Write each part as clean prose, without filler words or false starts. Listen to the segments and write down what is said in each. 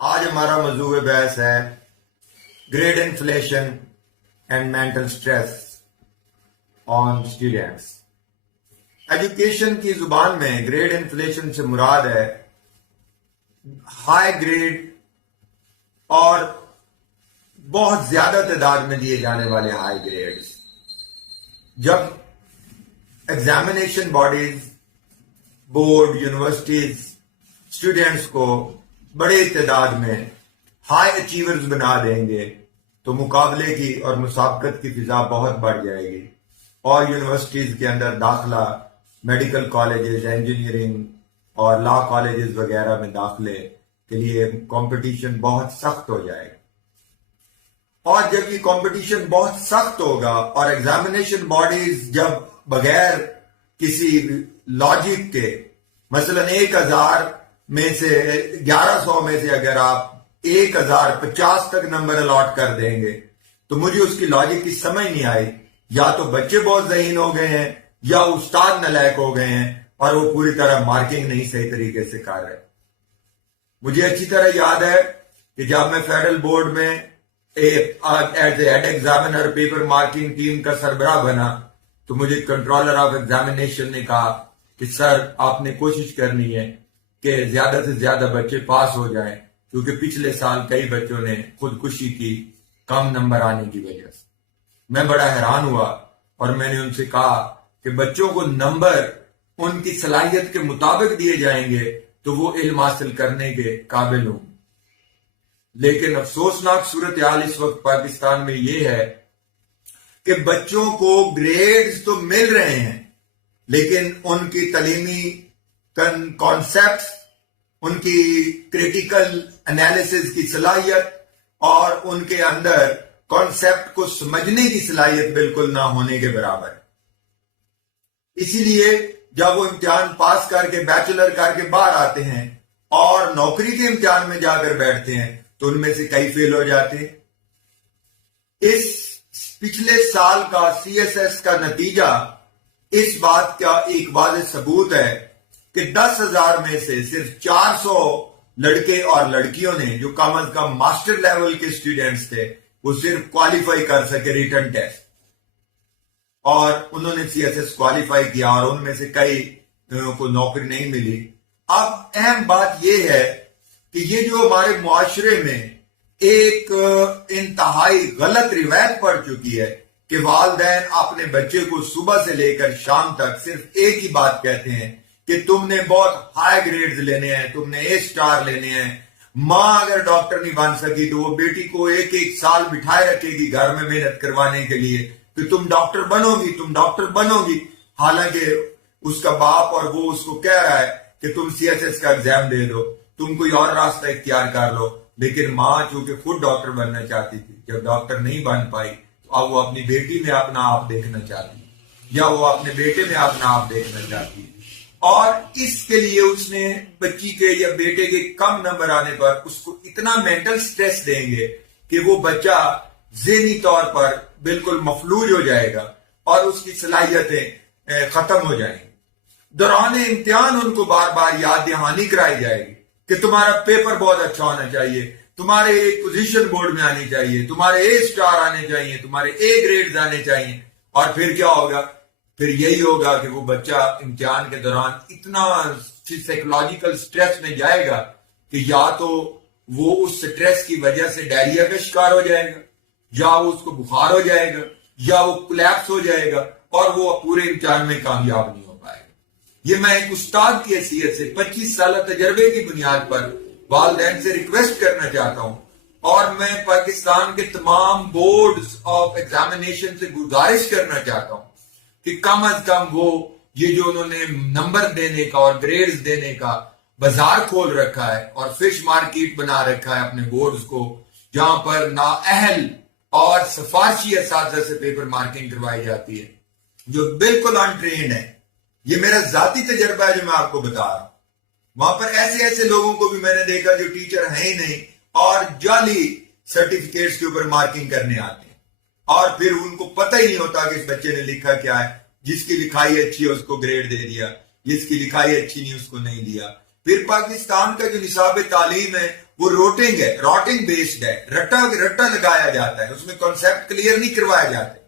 آج ہمارا موضوع بحث ہے grade inflation and mental stress on students. Education کی زبان میں گریڈ انفلیشن سے مراد ہے ہائی گریڈ اور بہت زیادہ تعداد میں دیے جانے والے ہائی گریڈز. جب examination bodies, board, universities students کو بڑے تعداد میں ہائی اچیورز بنا دیں گے تو مقابلے کی اور مسابقت کی فضا بہت بڑھ جائے گی، اور یونیورسٹیز کے اندر داخلہ، میڈیکل کالجز، انجینئرنگ اور لا کالجز وغیرہ میں داخلے کے لیے کمپٹیشن بہت سخت ہو جائے گا. اور جب یہ کمپٹیشن بہت سخت ہوگا اور ایگزامینیشن باڈیز جب بغیر کسی لاجک کے مثلا 1000 میں سے 1100 میں سے اگر آپ 1050 تک نمبر الاٹ کر دیں گے تو مجھے اس کی لاجک کی سمجھ نہیں آئی. یا تو بچے بہت ذہین ہو گئے ہیں یا استاد نالائق ہو گئے ہیں اور وہ پوری طرح مارکنگ نہیں صحیح طریقے سے کر رہے. مجھے اچھی طرح یاد ہے کہ جب میں فیڈرل بورڈ میں as a head examiner paper marking team کا سربراہ بنا تو مجھے کنٹرولر آف ایگزامینیشن نے کہا کہ سر آپ نے کوشش کرنی ہے کہ زیادہ سے زیادہ بچے پاس ہو جائیں، کیونکہ پچھلے سال کئی بچوں نے خودکشی کی کم نمبر آنے کی وجہ سے. میں بڑا حیران ہوا اور میں نے ان سے کہا کہ بچوں کو نمبر ان کی صلاحیت کے مطابق دیے جائیں گے تو وہ علم حاصل کرنے کے قابل ہوں. لیکن افسوسناک صورتحال اس وقت پاکستان میں یہ ہے کہ بچوں کو گریڈز تو مل رہے ہیں لیکن ان کی تعلیمی کانسیپٹس، ان کی کریٹیکل انالیسز کی صلاحیت اور ان کے اندر کانسیپٹ کو سمجھنے کی صلاحیت بالکل نہ ہونے کے برابر ہے. اسی لیے جب وہ امتحان پاس کر کے بیچلر کر کے باہر آتے ہیں اور نوکری کے امتحان میں جا کر بیٹھتے ہیں تو ان میں سے کئی فیل ہو جاتے ہیں. اس پچھلے سال کا سی ایس ایس کا نتیجہ اس بات کا ایک واضح ثبوت ہے کہ 10,000 میں سے صرف 400 لڑکے اور لڑکیوں نے جو کم از کم ماسٹر لیول کے اسٹوڈینٹس تھے وہ صرف کوالیفائی کر سکے ریٹن ٹیسٹ، اور انہوں نے سی ایس ایس کوالیفائی کیا اور ان میں سے کئی کو نوکری نہیں ملی. اب اہم بات یہ ہے کہ یہ جو ہمارے معاشرے میں ایک انتہائی غلط روایت پڑ چکی ہے کہ والدین اپنے بچے کو صبح سے لے کر شام تک صرف ایک ہی بات کہتے ہیں کہ تم نے بہت ہائی گریڈز لینے ہیں، تم نے اے سٹار لینے ہیں. ماں اگر ڈاکٹر نہیں بن سکی تو وہ بیٹی کو ایک سال بٹھائے رکھے گی گھر میں محنت کروانے کے لیے کہ تم ڈاکٹر بنو گی، تم ڈاکٹر بنو گی. حالانکہ اس کا باپ اور وہ اس کو کہہ رہا ہے کہ تم سی ایس ایس کا ایگزام دے دو، تم کوئی اور راستہ اختیار کر لو. لیکن ماں چونکہ خود ڈاکٹر بننا چاہتی تھی، جب ڈاکٹر نہیں بن پائی تو اب وہ اپنی بیٹی میں اپنا آپ دیکھنا چاہتی یا وہ اپنے بیٹے میں اپنا آپ دیکھنا چاہتی، اور اس کے لیے اس نے بچی کے یا بیٹے کے کم نمبر آنے پر اس کو اتنا مینٹل سٹریس دیں گے کہ وہ بچہ ذہنی طور پر بالکل مفلوج ہو جائے گا اور اس کی صلاحیتیں ختم ہو جائیں گی. دوران امتحان ان کو بار بار یاد دہانی کرائی جائے گی کہ تمہارا پیپر بہت اچھا ہونا چاہیے، تمہارے ایک پوزیشن بورڈ میں آنی چاہیے، تمہارے اے سٹار آنے چاہیے، تمہارے اے گریڈز آنے چاہیے. اور پھر کیا ہوگا؟ پھر یہی ہوگا کہ وہ بچہ امتحان کے دوران اتنا سائیکولوجیکل سٹریس میں جائے گا کہ یا تو وہ اس سٹریس کی وجہ سے ڈائریا کا شکار ہو جائے گا، یا وہ اس کو بخار ہو جائے گا، یا وہ کولیپس ہو جائے گا اور وہ پورے امتحان میں کامیاب نہیں ہو پائے گا. یہ میں ایک استاد کی حیثیت سے 25 سالہ تجربے کی بنیاد پر والدین سے ریکویسٹ کرنا چاہتا ہوں، اور میں پاکستان کے تمام بورڈز آف ایگزامینیشن سے گزارش کرنا چاہتا ہوں کہ کم از کم وہ یہ جو انہوں نے نمبر دینے کا اور گریڈز دینے کا بازار کھول رکھا ہے اور فش مارکیٹ بنا رکھا ہے اپنے بورڈز کو، جہاں پر نااہل اور سفارشی اساتذہ سے پیپر مارکنگ کروائی جاتی ہے جو بالکل انٹرینڈ ہے. یہ میرا ذاتی تجربہ ہے جو میں آپ کو بتا رہا ہوں. وہاں پر ایسے لوگوں کو بھی میں نے دیکھا جو ٹیچر ہیں ہی نہیں اور جعلی سرٹیفکیٹس کے اوپر مارکنگ کرنے آتے ہیں، اور پھر ان کو پتہ ہی نہیں ہوتا کہ اس بچے نے لکھا کیا ہے. جس کی لکھائی اچھی ہے اس کو گریڈ دے دیا، جس کی لکھائی اچھی نہیں اس کو نہیں دیا. پھر پاکستان کا جو نصاب تعلیم ہے وہ روٹنگ بیسڈ ہے، رٹا لگایا جاتا ہے، اس میں کانسیپٹ کلیئر نہیں کروائے جاتے،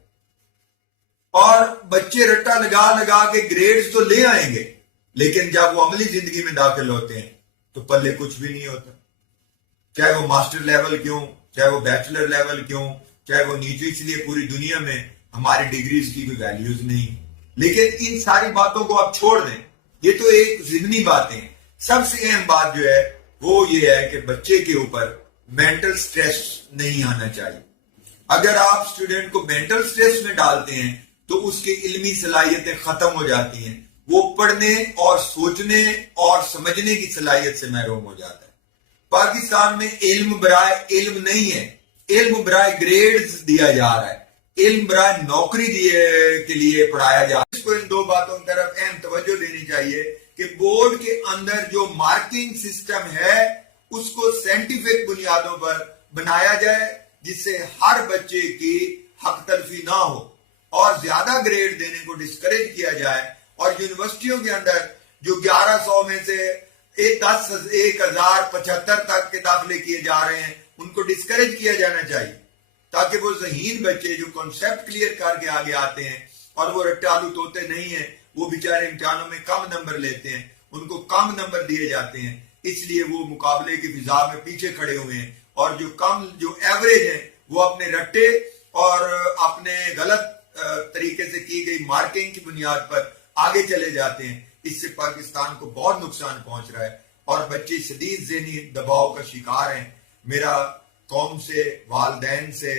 اور بچے رٹا لگا کے گریڈز تو لے آئیں گے، لیکن جب وہ عملی زندگی میں داخل ہوتے ہیں تو پلے کچھ بھی نہیں ہوتا، چاہے وہ ماسٹر لیول کیوں، چاہے وہ بیچلر لیول کیوں، چاہے وہ نیچے، اس لیے پوری دنیا میں ہماری ڈگریز کی کوئی ویلیوز نہیں۔ لیکن ان ساری باتوں کو آپ چھوڑ دیں، یہ تو ایک ضمنی باتیں ہیں۔ سب سے اہم بات جو ہے وہ یہ ہے کہ بچے کے اوپر مینٹل سٹریس نہیں آنا چاہیے۔ اگر آپ اسٹوڈنٹ کو مینٹل سٹریس میں ڈالتے ہیں تو اس کی علمی صلاحیتیں ختم ہو جاتی ہیں، وہ پڑھنے اور سوچنے اور سمجھنے کی صلاحیت سے محروم ہو جاتا ہے۔ پاکستان میں علم برائے علم نہیں ہے، علم برائے گریڈز دیا جا رہا ہے، علم برائے نوکری کے لیے پڑھایا جا رہا ہے۔ اس کو ان دو باتوں کی طرف اہم توجہ دینی چاہیے کہ بورڈ کے اندر جو مارکنگ سسٹم ہے اس کو سائنٹیفک بنیادوں پر بنایا جائے، جس سے ہر بچے کی حق تلفی نہ ہو، اور زیادہ گریڈ دینے کو ڈسکریج کیا جائے، اور یونیورسٹیوں کے اندر جو 1100 میں سے 1075 تک کے داخلے کیے جا رہے ہیں ان کو ڈسکریج کیا جانا چاہیے، تاکہ وہ ذہین بچے جو کنسیپٹ کلیئر کر کے آگے آتے ہیں اور وہ رٹالو طوطے نہیں ہیں، وہ بیچارے امتحانوں میں کم نمبر لیتے ہیں، ان کو کم نمبر دیے جاتے ہیں، اس لیے وہ مقابلے کی فضا میں پیچھے کھڑے ہوئے ہیں، اور جو ایوریج ہیں وہ اپنے رٹے اور اپنے غلط طریقے سے کی گئی مارکنگ کی بنیاد پر آگے چلے جاتے ہیں۔ اس سے پاکستان کو بہت نقصان پہنچ رہا ہے، اور بچے شدید ذہنی دباؤ کا شکار ہیں۔ میرا قوم سے، والدین سے،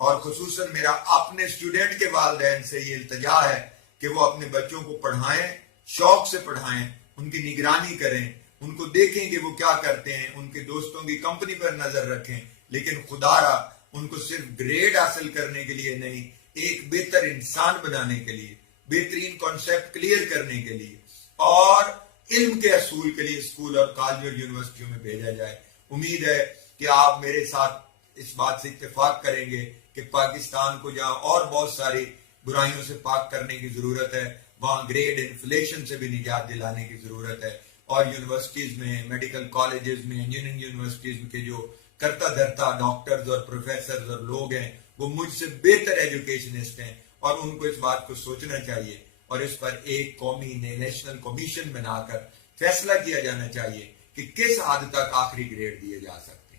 اور خصوصاً میرا اپنے اسٹوڈنٹ کے والدین سے یہ التجا ہے کہ وہ اپنے بچوں کو پڑھائیں، شوق سے پڑھائیں، ان کی نگرانی کریں، ان کو دیکھیں کہ وہ کیا کرتے ہیں، ان کے دوستوں کی کمپنی پر نظر رکھیں، لیکن خدا را ان کو صرف گریڈ حاصل کرنے کے لیے نہیں، ایک بہتر انسان بنانے کے لیے، بہترین کانسیپٹ کلیئر کرنے کے لیے اور علم کے اصول کے لیے اسکول اور کالج اور یونیورسٹیوں میں بھیجا جائے۔ امید ہے کہ آپ میرے ساتھ اس بات سے اتفاق کریں گے کہ پاکستان کو جہاں اور بہت ساری برائیوں سے پاک کرنے کی ضرورت ہے، وہاں گریڈ انفلیشن سے بھی نجات دلانے کی ضرورت ہے، اور یونیورسٹیز میں، میڈیکل کالجز میں، انجینئرنگ یونیورسٹیز کے جو کرتا دھرتا ڈاکٹرز اور پروفیسرز اور لوگ ہیں وہ مجھ سے بہتر ایجوکیشنسٹ ہیں، اور ان کو اس بات کو سوچنا چاہیے اور اس پر ایک قومی نیشنل کمیشن بنا کر فیصلہ کیا جانا چاہیے کہ کس حد تک آخری گریڈ دیے جا سکتے۔